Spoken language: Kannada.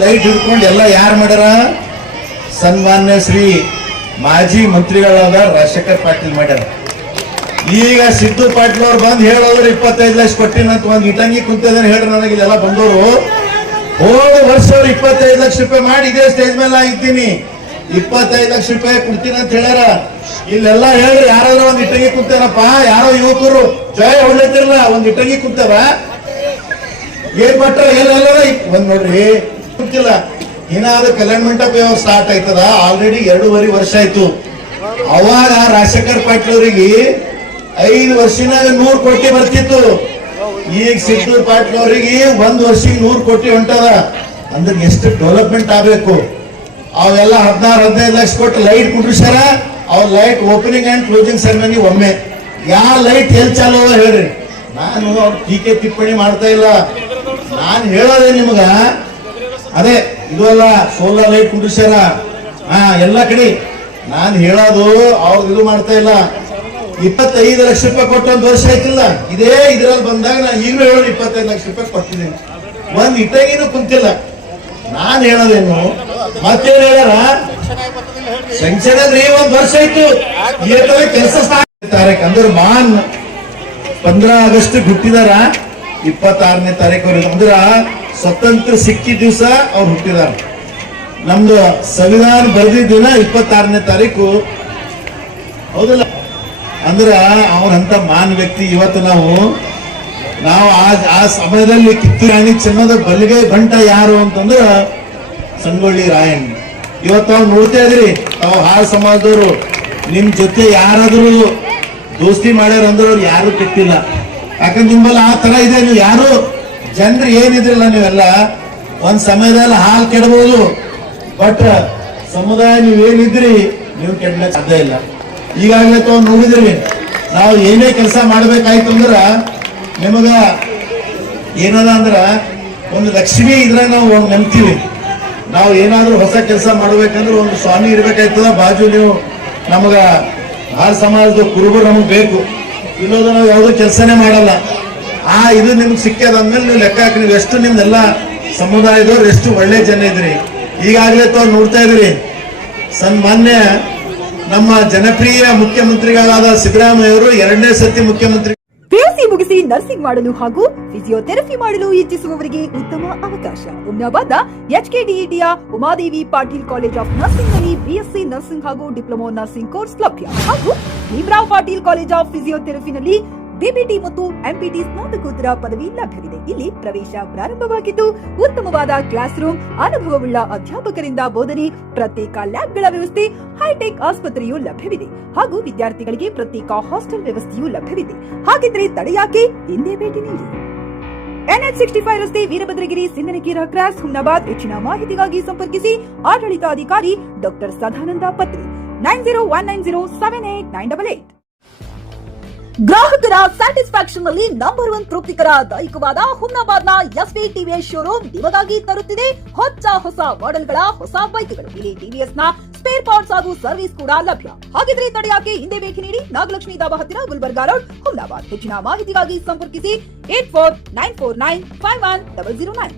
ಲೈಟ್ ಹಿಡ್ಕೊಂಡು ಎಲ್ಲ ಯಾರು ಮಾಡ್ಯಾರ? ಸನ್ಮಾನ್ಯ ಶ್ರೀ ಮಾಜಿ ಮಂತ್ರಿಗಳಾದ ರಾಜಶೇಖರ್ ಪಾಟೀಲ್ ಮಾಡ್ಯಾರ. ಈಗ ಸಿದ್ದು ಪಾಟೀಲ್ ಅವ್ರು ಬಂದು ಹೇಳೋದ್ರು 25 ಲಕ್ಷ ಕೊಟ್ಟಿನಂತ ಒಂದ್ ಇಟಂಗಿ ಕುಂತಿದ್ದಾನೆ ಹೇಳ್ರಿ ನನಗೆ. ಇಲ್ಲೆಲ್ಲ ಬಂದವರು ಹೋದ ವರ್ಷ ಅವ್ರು 25 ಲಕ್ಷ ರೂಪಾಯಿ ಮಾಡಿ ಇದೇ ಸ್ಟೇಜ್ ಮೇಲೆ ಆಗಿದ್ದೀನಿ 25 ಲಕ್ಷ ರೂಪಾಯಿ ಕೊಡ್ತೀನಿ ಅಂತ ಹೇಳ್ಯಾರ. ಇಲ್ಲೆಲ್ಲ ಹೇಳ್ರಿ ಯಾರಾದ್ರೂ ಒಂದ್ ಇಟಂಗಿ ಕುಂತೇನಪ್ಪ? ಯಾರೋ ಯುವಕರು ಜಯ ಹೊಳ್ಳತಿರಲ್ಲ ಒಂದ್ ಇಟಂಗಿ ಕುಂತಾರ ಏನ್ ಮಾಡ್ತಾರ? ಏನೆಲ್ಲ ಒಂದ್ ನೋಡ್ರಿ ಗೊತ್ತಿಲ್ಲ. ಏನಾದ್ರು ಕಲ್ಯಾಣ ಮಂಟಪ ಯಾವಾಗ ಸ್ಟಾರ್ಟ್ ಆಯ್ತದ ಆಲ್ರೆಡಿ 2.5 ವರ್ಷ ಆಯ್ತು. ಅವಾಗ ರಾಜಶೇಖರ್ ಪಾಟೀಲ್ ಅವರಿಗೆ 5 ವರ್ಷನಾಗ 100 ಕೋಟಿ ಬರ್ತಿತ್ತು. ಈಗ ಸಿದ್ದು ಪಾಟೀಲ್ ಅವರಿಗೆ 1 ವರ್ಷಕ್ಕೆ 100 ಕೋಟಿ ಹೊಂಟದ. ಅಂದ್ರೆ ಎಷ್ಟು ಡೆವಲಪ್ಮೆಂಟ್ ಆಗ್ಬೇಕು. ಅವೆಲ್ಲ 16-15 ಲಕ್ಷ ಕೊಟ್ಟು ಲೈಟ್ ಕುಂಡ್ರಿಸ್ಯಾರ. ಅವ್ರ light opening and closing ceremony ಒಮ್ಮೆ. ಯಾವ ಲೈಟ್ ಎಲ್ಲಿ ಚಾಲು ಅದ ಹೇಳ್ರಿ? ನಾನು ಅವ್ರ ಟೀಕೆ ಟಿಪ್ಪಣಿ ಮಾಡ್ತಾ ಇಲ್ಲ. ನಾನು ಹೇಳೋದೇ ನಿಮ್ಗ ಅದೇ ಇದು ಅಲ್ಲ, ಸೋಲಾರ್ ಲೈಟ್ ಕುಂಡ್ರಿಸ್ಯಾರ ಎಲ್ಲ ಕಡೆ. ನಾನು ಹೇಳೋದು ಅವ್ರದ್ದು ಇದು ಮಾಡ್ತಾ ಇಲ್ಲ. 25 ಲಕ್ಷ ರೂಪಾಯಿ ಕೊಟ್ಟು 1 ವರ್ಷ ಆಯ್ತಿಲ್ಲ. ಇದೇ ಇದ್ರಲ್ಲಿ ಬಂದಾಗ ನಾನು ಈಗಲೂ ಹೇಳೋದು 25 ಲಕ್ಷ ರೂಪಾಯಿ ಕೊಟ್ಟಿದ್ದೀನಿ. ಒಂದ್ ಇಟಗಿನೂ ಕುಂತಿಲ್ಲ. ನಾನು ಹೇಳೋದೇನು ಮತ್ತೇನ್ ಹೇಳ್ಯಾರ? ಸಂಕ್ಷನ್ ಅಂದ್ರೆ 1 ವರ್ಷ ಆಯ್ತು ಕೆಲಸ ತಾರೀಕು ಅಂದ್ರೆ ಮಾನ್ 15 ಆಗಸ್ಟ್ ಹುಟ್ಟಿದಾರ 26ನೇ ತಾರೀಕು ಅಂದ್ರ ಸ್ವತಂತ್ರ ಸಿಕ್ಕಿ ದಿವಸ ಅವ್ರು ಹುಟ್ಟಿದಾರ. ನಮ್ದು ಸಂವಿಧಾನ ಬರೆದಿದ್ದ ದಿನ 26ನೇ ತಾರೀಕು ಹೌದಲ್ಲ? ಅಂದ್ರ ಅವರಂತ ಮಾನ್ ವ್ಯಕ್ತಿ. ಇವತ್ತು ನಾವು ಆ ಸಮಯದಲ್ಲಿ ಕಿತ್ತೂರು ರಾಣಿ ಚೆನ್ನದ ಬಲ್ಲಿಗೆ ಗಂಟ ಯಾರು ಅಂತಂದ್ರ ಸಂಗೊಳ್ಳಿ ರಾಯಣ್ಣ. ಇವತ್ತು ಅವ್ರು ನೋಡ್ತಾ ಇದ್ರಿ, ತಾವು ಹಾಳು ಸಮಾಜದವರು ನಿಮ್ ಜೊತೆ ಯಾರಾದ್ರೂ ದೋಸ್ತಿ ಮಾಡ್ಯಾರ ಅಂದ್ರೆ ಅವ್ರು ಯಾರು ಕೆಟ್ಟಿಲ್ಲ. ಯಾಕಂದ್ರೆ ನಿಮ್ಮಲ್ಲಿ ಆ ತರ ಇದೆ. ನೀವು ಯಾರು ಜನರು ಏನಿದ್ರಲ್ಲ ನೀವೆಲ್ಲ ಒಂದ್ ಸಮಯದಲ್ಲಿ ಹಾಲು ಕೆಡಬಹುದು, ಬಟ್ ಸಮುದಾಯ ನೀವೇನಿದ್ರಿ ನೀವು ಕೆಡ್ಲಕ್ ಸಾಧ್ಯ ಇಲ್ಲ. ಈಗಾಗಲೇ ತಾವು ನೋಡಿದ್ರಿ, ನಾವು ಏನೇ ಕೆಲಸ ಮಾಡ್ಬೇಕಾಯ್ತು ಅಂದ್ರ ನಿಮಗ ಏನದ ಅಂದ್ರ ಒಂದು ಲಕ್ಷ್ಮಿ ಇದ್ರಾಗ ನಾವು ನಂಬ್ತೀವಿ. ನಾವು ಏನಾದ್ರೂ ಹೊಸ ಕೆಲಸ ಮಾಡ್ಬೇಕಂದ್ರೆ ಒಂದು ಸ್ವಾಮಿ ಇರ್ಬೇಕಾಯ್ತದ ಬಾಜು. ನೀವು ನಮಗ ಆ ಸಮಾಜದ ಕುರುಬರು ನಮಗ್ ಬೇಕು, ಇಲ್ಲೋದು ನಾವು ಯಾವುದೋ ಕೆಲಸನೇ ಮಾಡಲ್ಲ. ಇದು ನಿಮ್ಗೆ ಸಿಕ್ಕದಂದ್ಮೇಲೆ ನೀವು ಲೆಕ್ಕ ಹಾಕಿ ನೀವು ಎಷ್ಟು ನಿಮ್ದೆಲ್ಲ ಸಮುದಾಯದವ್ರು ಎಷ್ಟು ಒಳ್ಳೆ ಜನ ಇದ್ರಿ. ಈಗಾಗಲೇ ತಾವು ನೋಡ್ತಾ ಇದ್ರಿ, ಸನ್ಮಾನ್ಯ ನಮ್ಮ ಜನಪ್ರಿಯ ಮುಖ್ಯಮಂತ್ರಿಗಳಾದ ಸಿದ್ದರಾಮಯ್ಯ ಅವರು 2ನೇ ಸತಿ ಮುಖ್ಯಮಂತ್ರಿ. ಪಿಯುಸಿ ಮುಗಿಸಿ ನರ್ಸಿಂಗ್ ಮಾಡಲು ಹಾಗೂ ಫಿಸಿಯೋಥೆರಪಿ ಮಾಡಲು ಇಚ್ಛಿಸುವವರಿಗೆ ಉತ್ತಮ ಅವಕಾಶ. ಹುಮ್ನಾಬಾದ್ನ ಎಚ್ಕೆಡಿಇಟಿಯ Umadevi Patil college of nursing ನಲ್ಲಿ ಬಿಎಸ್ಸಿ ನರ್ಸಿಂಗ್ ಹಾಗೂ ಡಿಪ್ಲೊಮಾ ನರ್ಸಿಂಗ್ ಕೋರ್ಸ್ ಲಭ್ಯ. ಹಾಗೂ ಭೀಮರಾವ್ ಪಾಟೀಲ್ ಕಾಲೇಜ್ ಆಫ್ ಫಿಸಿಯೋಥೆರಪಿನಲ್ಲಿ ಬಿಪಿಟಿ ಮತ್ತು ಎಂಪಿಟಿ ಸ್ನಾತಕೋತ್ತರ ಪದವಿ ಲಭ್ಯವಿದೆ. ಇಲ್ಲಿ ಪ್ರವೇಶ ಪ್ರಾರಂಭವಾಗಿದ್ದು ಉತ್ತಮವಾದ ಕ್ಲಾಸ್ ರೂಮ್, ಅನುಭವವುಳ್ಳ ಅಧ್ಯಾಪಕರಿಂದ ಬೋಧನೆ, ಪ್ರತ್ಯೇಕ ಲ್ಯಾಬ್ಗಳ ವ್ಯವಸ್ಥೆ, ಹೈಟೆಕ್ ಆಸ್ಪತ್ರೆಯೂ ಲಭ್ಯವಿದೆ. ಹಾಗೂ ವಿದ್ಯಾರ್ಥಿಗಳಿಗೆ ಪ್ರತ್ಯೇಕ ಹಾಸ್ಟೆಲ್ ವ್ಯವಸ್ಥೆಯೂ ಲಭ್ಯವಿದೆ. ಹಾಗಿದ್ರೆ ತಡೆಯಾಕೆ? ಹಿಂದೆ ಭೇಟಿ ನೀಡಿ. NH65 ರಸ್ತೆ, ವೀರಭದ್ರಗಿರಿ, ಸಿಂಗನಕೀರ ಕ್ರಾಸ್, ಹುಮ್ನಾಬಾದ್. ಹೆಚ್ಚಿನ ಮಾಹಿತಿಗಾಗಿ ಸಂಪರ್ಕಿಸಿ ಆಡಳಿತಾಧಿಕಾರಿ ಡಾಕ್ಟರ್ ಸದಾನಂದ ಪತ್ರಿ 9019078988. ಗ್ರಾಹಕರ ಸ್ಯಾಟಿಸ್ಫ್ಯಾಕ್ಷನ್ ನಲ್ಲಿ ನಂಬರ್ 1 ತೃಪ್ತಿಕರ ದೈಹಿಕವಾದ ಹುಮ್ನಾಬಾದ್ನ ಎಸ್ವಿ ಟಿವಿಎಸ್ ಶೋರೂಮ್ ನಿಮಗಾಗಿ ತರುತ್ತಿದೆ ಹೊಸ ಮಾಡೆಲ್ಗಳ ಹೊಸ ಬೈಕ್ಗಳು. ಇಲ್ಲಿ ಟಿವಿಎಸ್ ನ ಸ್ಪೇರ್ ಪಾರ್ಟ್ಸ್ ಹಾಗೂ ಸರ್ವಿಸ್ ಕೂಡ ಲಭ್ಯ. ಹಾಗಿದ್ರೆ ತಡೆಯಾಕೆ? ಹಿಂದೆ ಭೇಟಿ ನೀಡಿ. ನಾಗಲಕ್ಷ್ಮಿ ಧಾಬಾ ಹತ್ತಿರ, ಗುಲ್ಬರ್ಗಾ ರೋಡ್, ಹುಮ್ನಾಬಾದ್. ಹೆಚ್ಚಿನ ಮಾಹಿತಿಗಾಗಿ ಸಂಪರ್ಕಿಸಿ 8494951009.